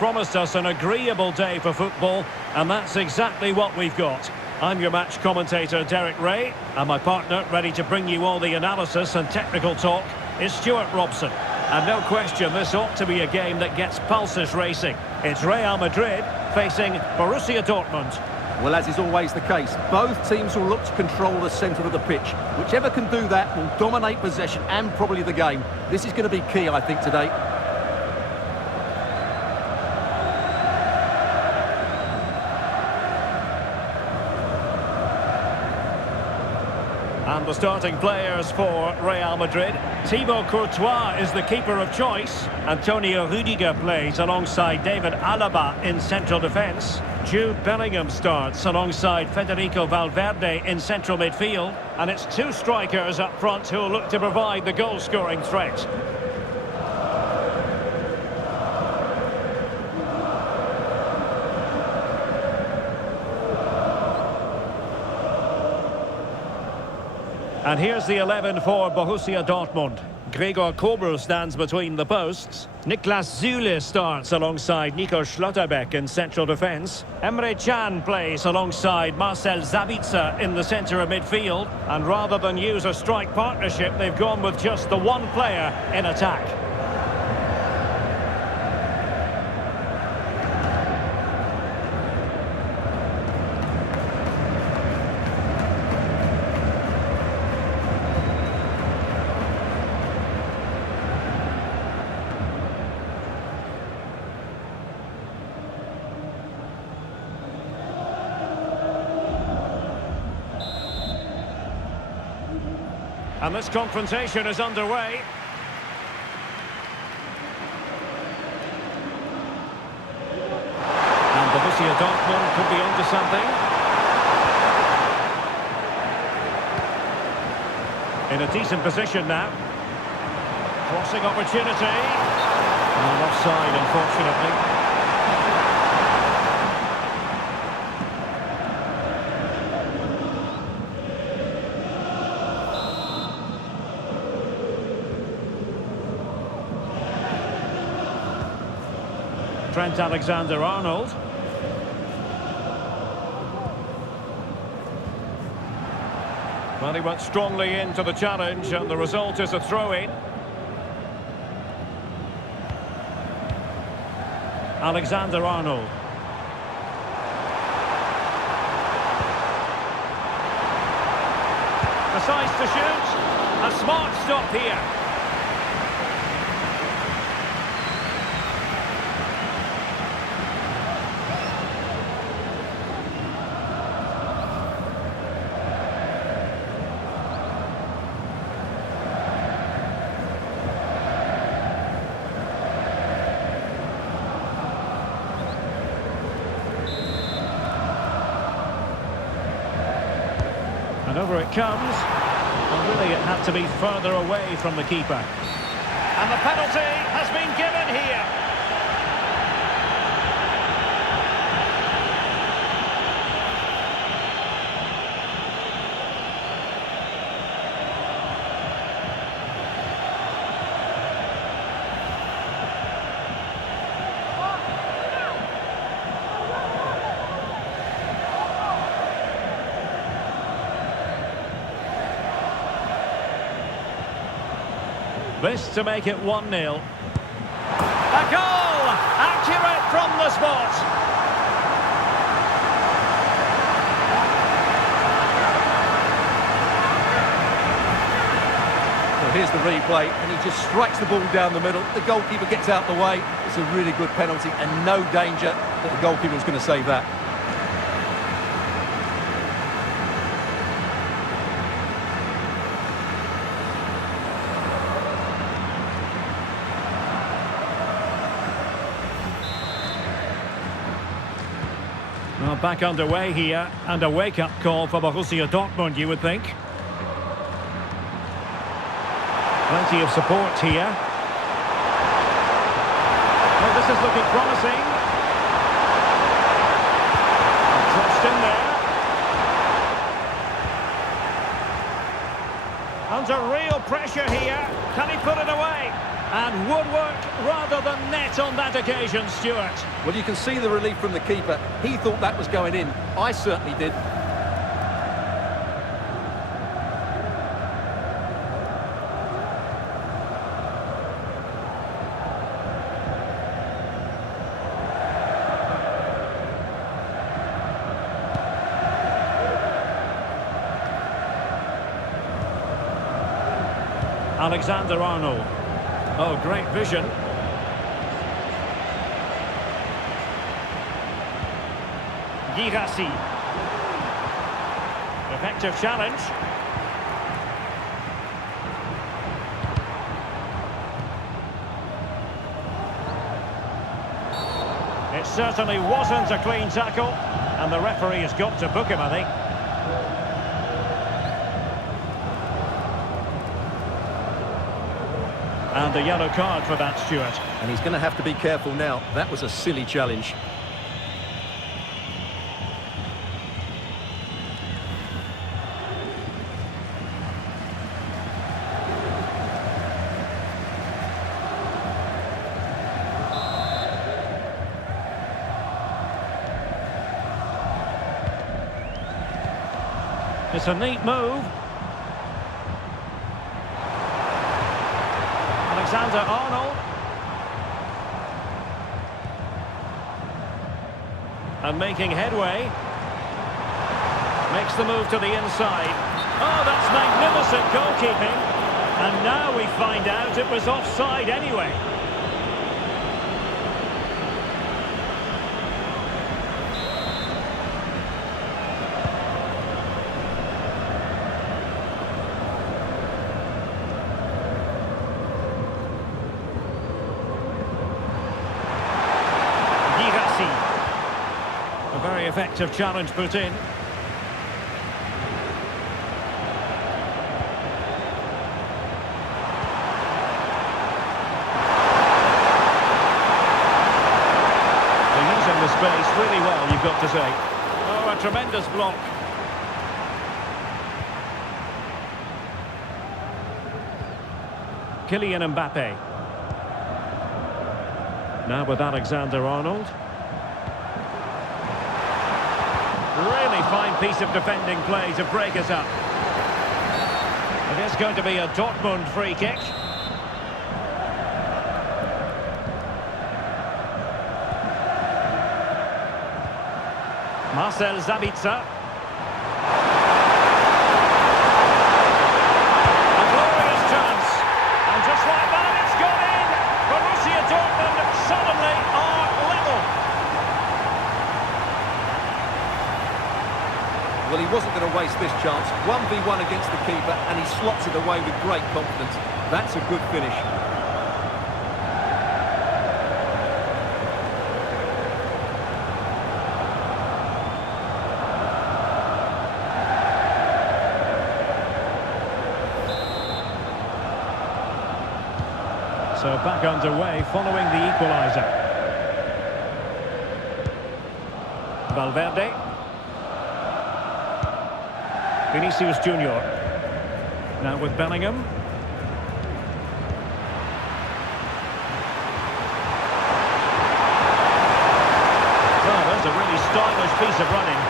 promised us an agreeable day for football, and that's exactly what we've got. I'm your match commentator, Derek Ray, and my partner, ready to bring you all the analysis and technical talk, is Stuart Robson. And no question, this ought to be a game that gets pulses racing. It's Real Madrid facing Borussia Dortmund. Well, as is always the case, both teams will look to control the centre of the pitch. Whichever can do that will dominate possession and probably the game. This is going to be key, I think, today. And the starting players for Real Madrid. Thibaut Courtois is the keeper of choice. Antonio Rudiger plays alongside David Alaba in central defence. Jude Bellingham starts alongside Federico Valverde in central midfield. And it's two strikers up front who will look to provide the goal-scoring threat. And here's the 11 for Borussia Dortmund. Gregor Kobel stands between the posts. Niklas Süle starts alongside Nico Schlotterbeck in central defence. Emre Can plays alongside Marcel Sabitzer in the centre of midfield. And rather than use a strike partnership, they've gone with just the one player in attack. And this confrontation is underway. And Borussia Dortmund could be onto something. In a decent position now. Crossing opportunity. And offside, unfortunately. Trent Alexander-Arnold. Well, he went strongly into the challenge, and the result is a throw-in. Alexander-Arnold. Decides to shoot. A smart stop here. And over it comes. And really it had to be further away from the keeper. And the penalty has been given here. This to make it 1-0. A goal! Accurate from the spot. Well, here's the replay, and he just strikes the ball down the middle. The goalkeeper gets out the way. It's a really good penalty, and no danger that the goalkeeper was going to save that. Well, back underway here, and a wake-up call for Borussia Dortmund, you would think. Plenty of support here. Well, this is looking promising. Crossed in there. Under real pressure here. Can he put it away? And woodwork rather than net on that occasion, Stuart. Well, you can see the relief from the keeper. He thought that was going in. I certainly did. Alexander-Arnold. Oh, great vision. Girassi. Effective challenge. It certainly wasn't a clean tackle, and the referee has got to book him, I think. And a yellow card for that, Stuart. And he's going to have to be careful now. That was a silly challenge. It's a neat move. Alexander-Arnold. And making headway. Makes the move to the inside. Oh, that's magnificent goalkeeping. And now we find out it was offside anyway. A very effective challenge put in. They're using the space really well, you've got to say. Oh, a tremendous block. Kylian Mbappe. Now with Alexander-Arnold. Really fine piece of defending play to break us up. It is going to be a Dortmund free kick. Marcel Sabitzer. A glorious chance. And just like that, it's gone in. Borussia Dortmund suddenly are level. Well, he wasn't going to waste this chance. 1v1 against the keeper, and he slots it away with great confidence. That's a good finish. So back underway following the equaliser. Valverde. Vinicius Junior. Now with Bellingham. Well, that's a really stylish piece of running.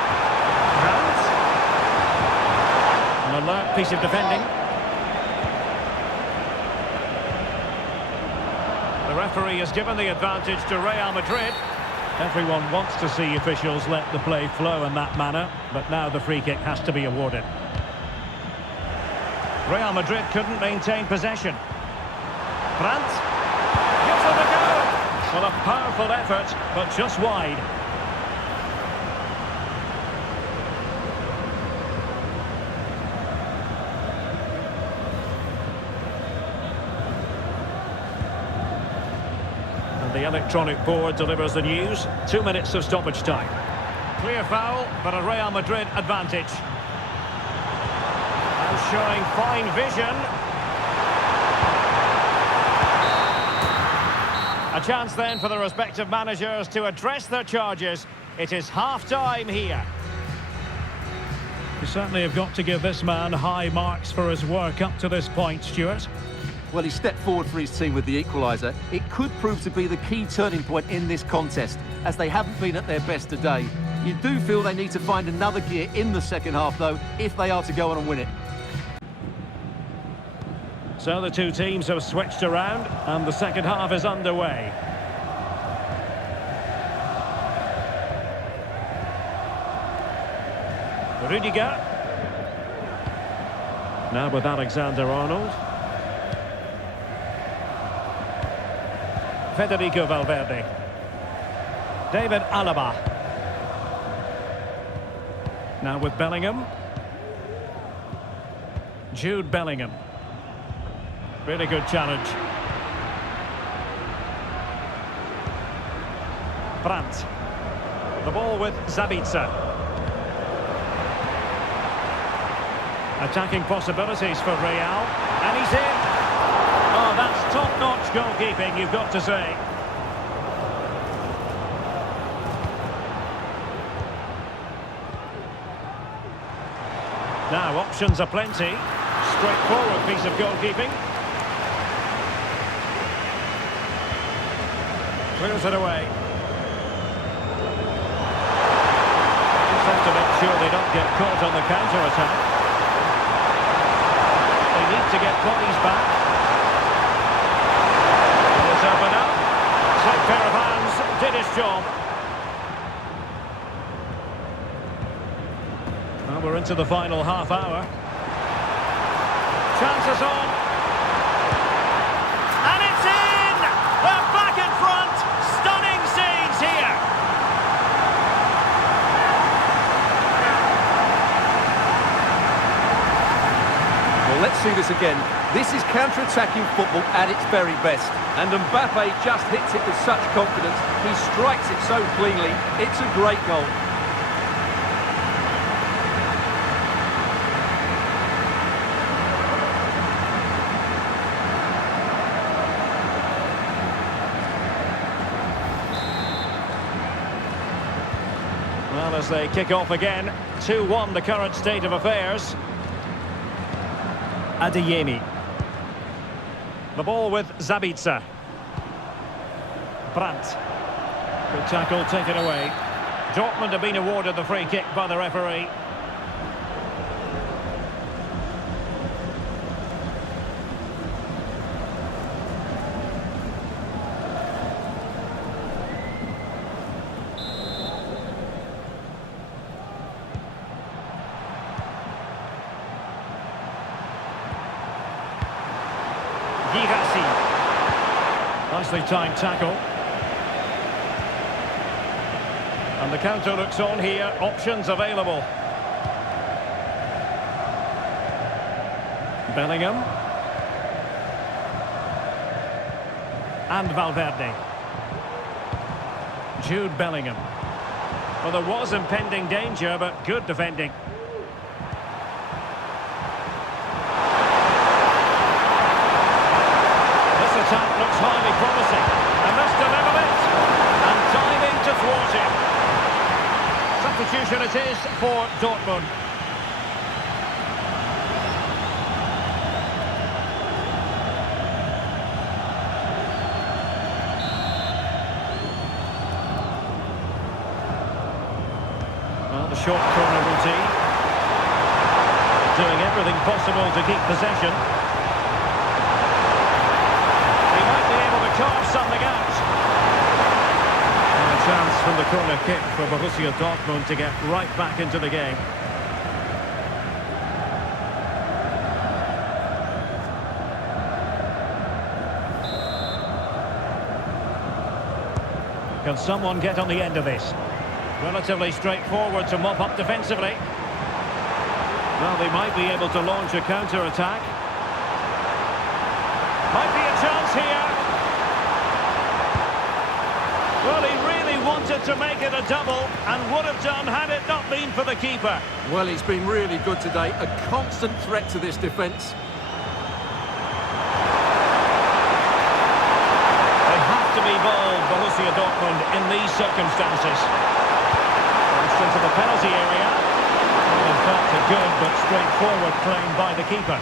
An alert piece of defending. The referee has given the advantage to Real Madrid. Everyone wants to see officials let the play flow in that manner, but now the free kick has to be awarded. Real Madrid couldn't maintain possession. Brandt gives it a go. Well, a powerful effort, but just wide. The electronic board delivers the news. 2 minutes of stoppage time. Clear foul, but a Real Madrid advantage. And showing fine vision. A chance then for the respective managers to address their charges. It is half-time here. You certainly have got to give this man high marks for his work up to this point, Stuart. Well, he stepped forward for his team with the equaliser. It could prove to be the key turning point in this contest, as they haven't been at their best today. You do feel they need to find another gear in the second half, though, if they are to go on and win it. So the two teams have switched around, and the second half is underway. Rudiger. Now with Alexander-Arnold. Federico Valverde. David Alaba. Now with Bellingham. Jude Bellingham. Really good challenge. Brandt. The ball with Zabitzer. Attacking possibilities for Real. And he's in. Oh, that's top-notch goalkeeping, you've got to say. Now, options are plenty. Straightforward piece of goalkeeping. Clears it away. Just have to make sure they don't get caught on the counter-attack. They need to get bodies back. It's open up. Slick pair of hands did his job. Well, we're into the final half hour. Chances on. And it's in! They're back in front! Stunning scenes here! Well, let's see this again. This is counter-attacking football at its very best. And Mbappe just hits it with such confidence. He strikes it so cleanly. It's a great goal. Well, as they kick off again, 2-1 the current state of affairs. Adeyemi. The ball with Zabitzer. Brandt. Good tackle taken away. Dortmund have been awarded the free kick by the referee. Nicely timed tackle. And the counter looks on here. Options available. Bellingham. And Valverde. Jude Bellingham. Well, there was impending danger, but good defending. Attack looks highly promising, and must deliver it, and diving to thwart it. Substitution it is for Dortmund. Well, the short corner routine, doing everything possible to keep possession. Carve something out. And a chance from the corner kick for Borussia Dortmund to get right back into the game. Can someone get on the end of this? Relatively straightforward to mop up defensively. Well, they might be able to launch a counter-attack. Might be a chance here. Well, he really wanted to make it a double and would have done had it not been for the keeper. Well, he's been really good today. A constant threat to this defence. They have to be bold, Borussia Dortmund, in these circumstances. It's into the penalty area. In fact, a good but straightforward claim by the keeper.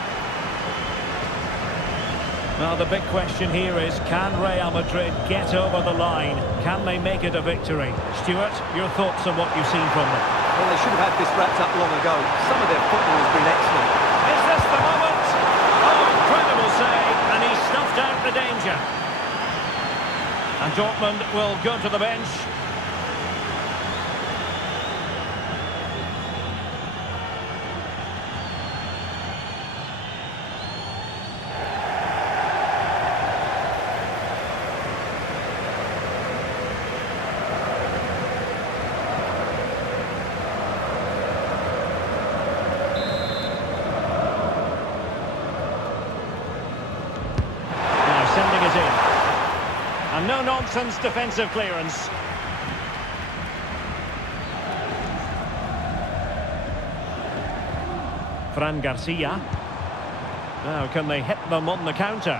Well, the big question here is, can Real Madrid get over the line? Can they make it a victory? Stuart, your thoughts on what you've seen from them? Well, they should have had this wrapped up long ago. Some of their football has been excellent. Is this the moment? Oh, incredible save, and he snuffed out the danger. And Dortmund will go to the bench. Sending it in. And no-nonsense defensive clearance. Fran Garcia. Now, can they hit them on the counter?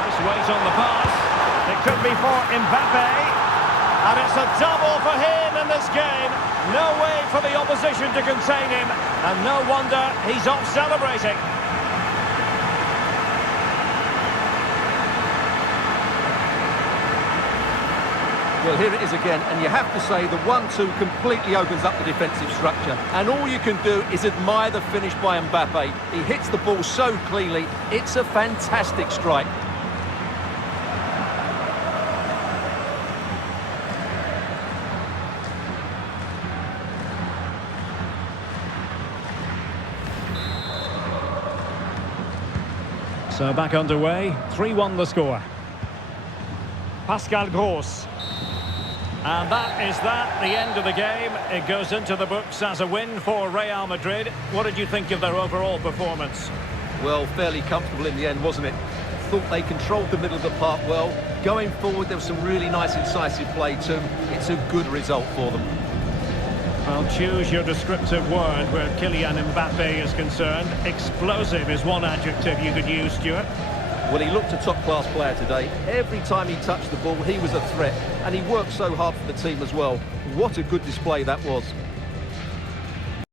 Nice weight on the pass. It could be for Mbappe. And it's a double for him in this game. No way for the opposition to contain him. And no wonder he's off celebrating. Well, here it is again, and you have to say the 1-2 completely opens up the defensive structure. And all you can do is admire the finish by Mbappe. He hits the ball so cleanly, it's a fantastic strike. So back underway, 3-1 the score. Pascal Gross. And that is the end of the game. It goes into the books as a win for Real Madrid. What did you think of their overall performance? Well, fairly comfortable in the end, wasn't it? Thought they controlled the middle of the park well. Going forward, there was some really nice incisive play too. It's a good result for them. I'll choose your descriptive word where Kylian Mbappe is concerned. Explosive is one adjective you could use, Stuart. Well, he looked a top-class player today. Every time he touched the ball, he was a threat. And he worked so hard for the team as well. What a good display that was.